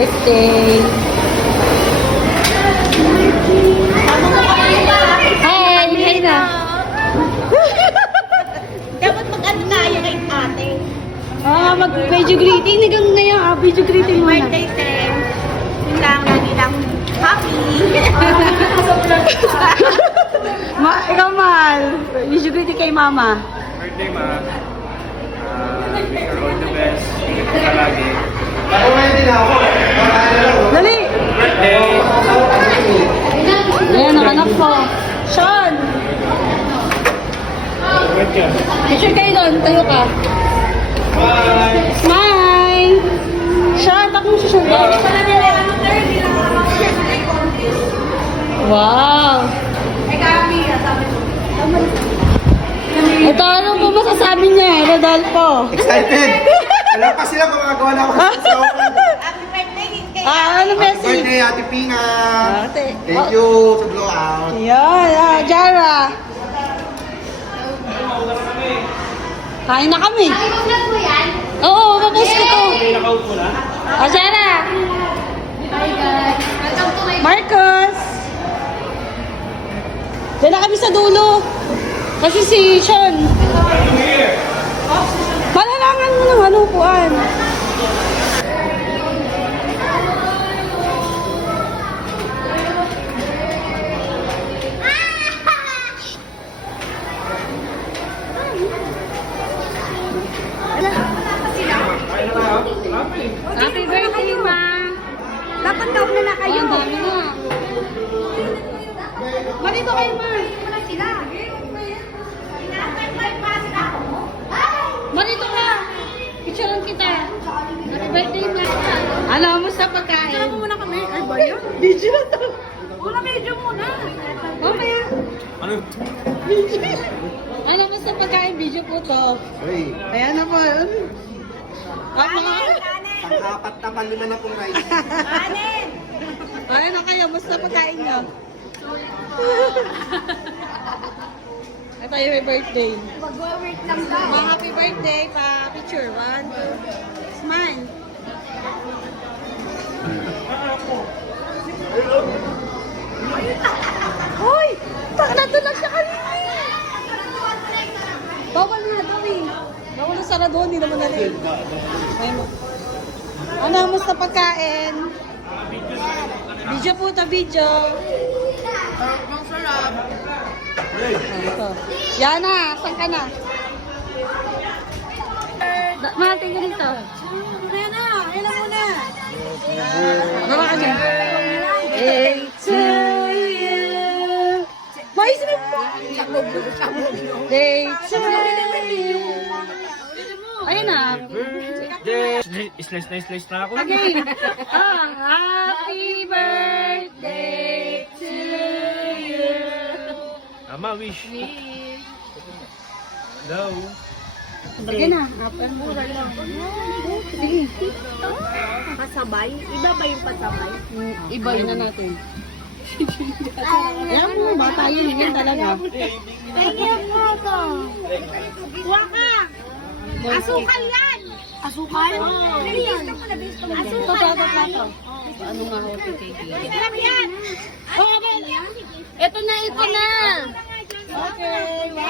birthday. Hi! Hi na! Dapat mag-ano tayo kay ate. Mag-video greeting. Hanggang ngayon, video greeting muna. Birthday, Tem. Yun lang, lagi lang happy. Ikaw, Mal. Video greeting kay Mama. Birthday, ma. Wish her all the best. Ingat ka palagi. Dali! Birthday! Ayan, ang anak ko. Sean! Picture kayo doon. Tayo ka. Smile! Sean, takong si Sean. Wow! Ito, ano po masasabi niya, Rodolfo? Excited! Alam pa sila kung magagawa na ako. Happy birthday, kay Ano Happy message? birthday, Ate Pinga! Ate. Thank you to blow out. Yan, Jara. Kain na kami. mo yan? Oo, papost ko to. Nakaupo na? Jara. Hi guys. Welcome to my Marcos. Diyan na kami sa dulo. Kasi si Sean. Malalangan mo ng hanupuan. Happy birthday, Ma. Dapat daw na kayo. Ang dami na. Marito kayo, Ma. Wala sila. Marito ka. Picturean kita. Happy birthday, Ma. Ano, musta pagkain? Tara muna kami. Ay, ba yan? Video na to. Wala medyo muna. Mamaya. Ano? Ano, musta pagkain? Video po to. Uy, Ayan na po. pang-apat na panlima na pong rice. Anin! Ayan na kayo, musta pagkain nyo? Ito yung may birthday. Mag-work lang daw. Ma, happy birthday pa. Picture. 1, 2. Smile. Hoy! Nakatulag siya kanina. Bawal nga daw eh. Bawal na sarado, hindi naman natin. Ano, musta pagkain? Video po to, video. Ang sarap. Ito. Yana, saan ka na? Mahating ka dito. Kaya na, ilan muna. Baba ka dyan. Hey to you. Mais mo po. Day to you. Ayun na. Slice na ako. Again. Happy birthday to you. Tama, wish. Daw. Sige na. Mura lang. Sige. Pasabay? Iba ba yung pasabay? Iba yun na natin. Alam mo, bata yun. Yan talaga. Kaya mo ko. Kuha ka. Asukal yan. Asukal? Asukal na. Ano nga ho, titi? Sarap yan. Ito na, ito na. Okay.